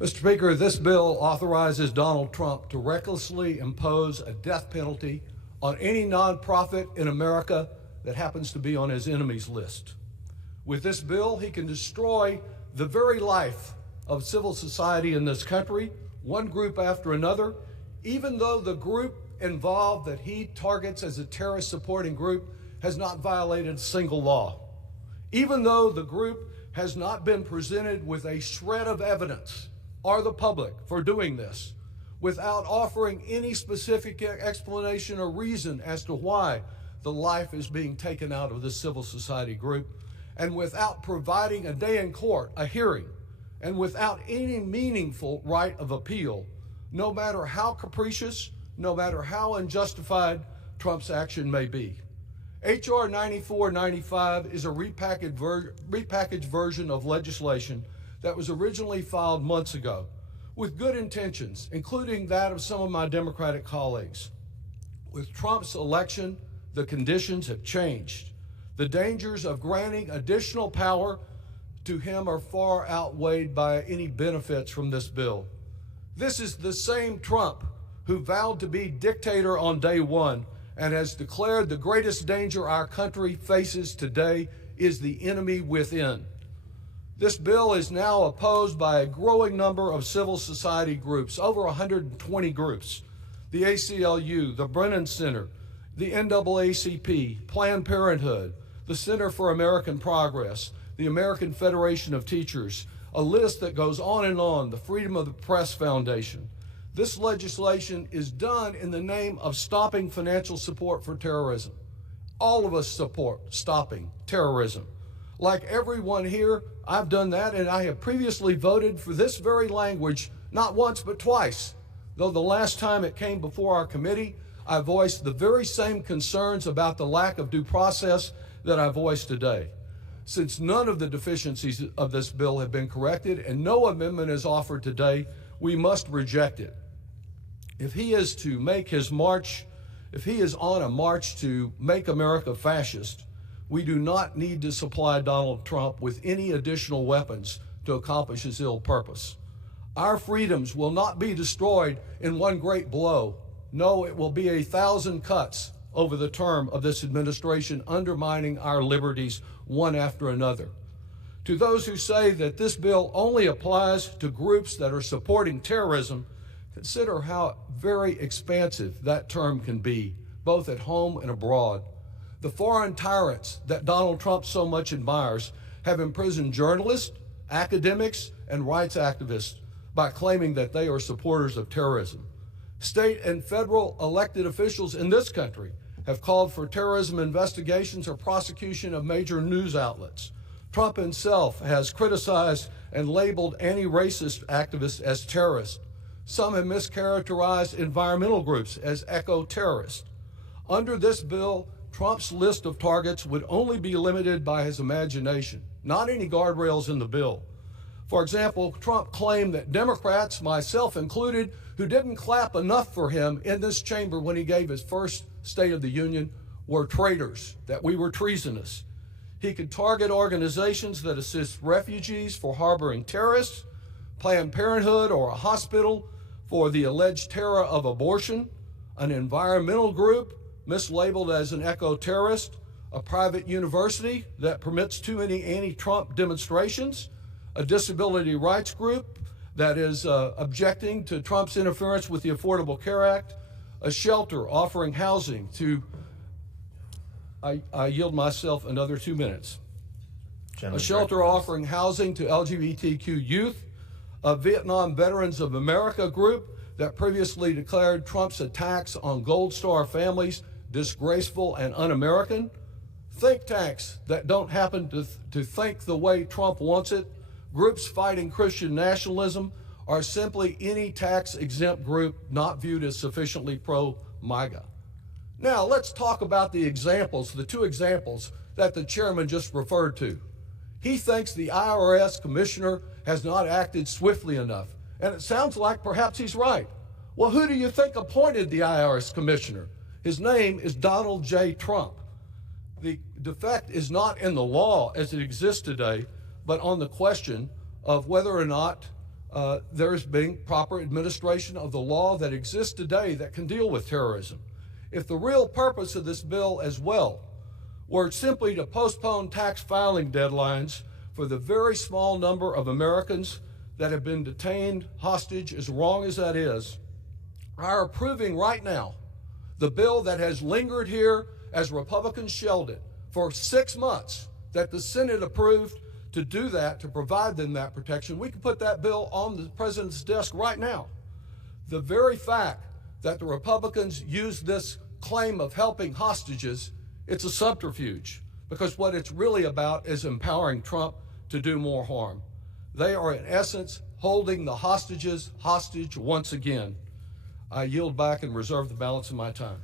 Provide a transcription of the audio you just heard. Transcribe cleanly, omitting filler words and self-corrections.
Mr. Speaker, this bill authorizes Donald Trump to recklessly impose a death penalty on any nonprofit in America that happens to be on his enemies list. With this bill, he can destroy the very life of civil society in this country, one group after another, even though the group involved that he targets as a terrorist supporting group has not violated a single law. Even though the group has not been presented with a shred of evidence or the public for doing this, without offering any specific explanation or reason as to why the life is being taken out of this civil society group, and without providing a day in court, a hearing, and without any meaningful right of appeal, no matter how capricious, no matter how unjustified Trump's action may be. H.R. 9495 is a repackaged version of legislation that was originally filed months ago with good intentions, including that of some of my Democratic colleagues. With Trump's election, the conditions have changed. The dangers of granting additional power to him are far outweighed by any benefits from this bill. This is the same Trump who vowed to be dictator on day one and has declared the greatest danger our country faces today is the enemy within. This bill is now opposed by a growing number of civil society groups, over 120 groups, the ACLU, the Brennan Center, the NAACP, Planned Parenthood, the Center for American Progress, the American Federation of Teachers, a list that goes on, the Freedom of the Press Foundation. This legislation is done in the name of stopping financial support for terrorism. All of us support stopping terrorism. Like everyone here, I've done that, and I have previously voted for this very language, not once but twice. Though the last time it came before our committee, I voiced the very same concerns about the lack of due process that I voiced today. Since none of the deficiencies of this bill have been corrected and no amendment is offered today, we must reject it. If he is on a march to make America fascist, we do not need to supply Donald Trump with any additional weapons to accomplish his ill purpose. Our freedoms will not be destroyed in one great blow. No, it will be 1,000 cuts over the term of this administration, undermining our liberties one after another. To those who say that this bill only applies to groups that are supporting terrorism, consider how very expansive that term can be, both at home and abroad. The foreign tyrants that Donald Trump so much admires have imprisoned journalists, academics, and rights activists by claiming that they are supporters of terrorism. State and federal elected officials in this country have called for terrorism investigations or prosecution of major news outlets. Trump himself has criticized and labeled anti-racist activists as terrorists. Some have mischaracterized environmental groups as eco-terrorists. Under this bill, Trump's list of targets would only be limited by his imagination, not any guardrails in the bill. For example, Trump claimed that Democrats, myself included, who didn't clap enough for him in this chamber when he gave his first State of the Union, were traitors, that we were treasonous. He could target organizations that assist refugees for harboring terrorists, Planned Parenthood or a hospital for the alleged terror of abortion, an environmental group mislabeled as an eco-terrorist, a private university that permits too many anti-Trump demonstrations, a disability rights group that is objecting to Trump's interference with the Affordable Care Act, a shelter offering housing to, I yield myself another 2 minutes. A shelter offering housing to LGBTQ youth, a Vietnam Veterans of America group that previously declared Trump's attacks on Gold Star families disgraceful and un-American, think tanks that don't happen to think the way Trump wants it, groups fighting Christian nationalism, or simply any tax-exempt group not viewed as sufficiently pro-MAGA. Now, let's talk about the examples, the two examples that the chairman just referred to. He thinks the IRS commissioner has not acted swiftly enough, and it sounds like perhaps he's right. Well, who do you think appointed the IRS commissioner? His name is Donald J. Trump. The defect is not in the law as it exists today, but on the question of whether or not there's being proper administration of the law that exists today that can deal with terrorism. If the real purpose of this bill as well were simply to postpone tax filing deadlines for the very small number of Americans that have been detained hostage, as wrong as that is, our approving right now the bill that has lingered here as Republicans shelved it for 6 months, that the Senate approved to do that, to provide them that protection. We can put that bill on the president's desk right now. The very fact that the Republicans use this claim of helping hostages, it's a subterfuge, because what it's really about is empowering Trump to do more harm. They are, in essence, holding the hostages hostage once again. I yield back and reserve the balance of my time.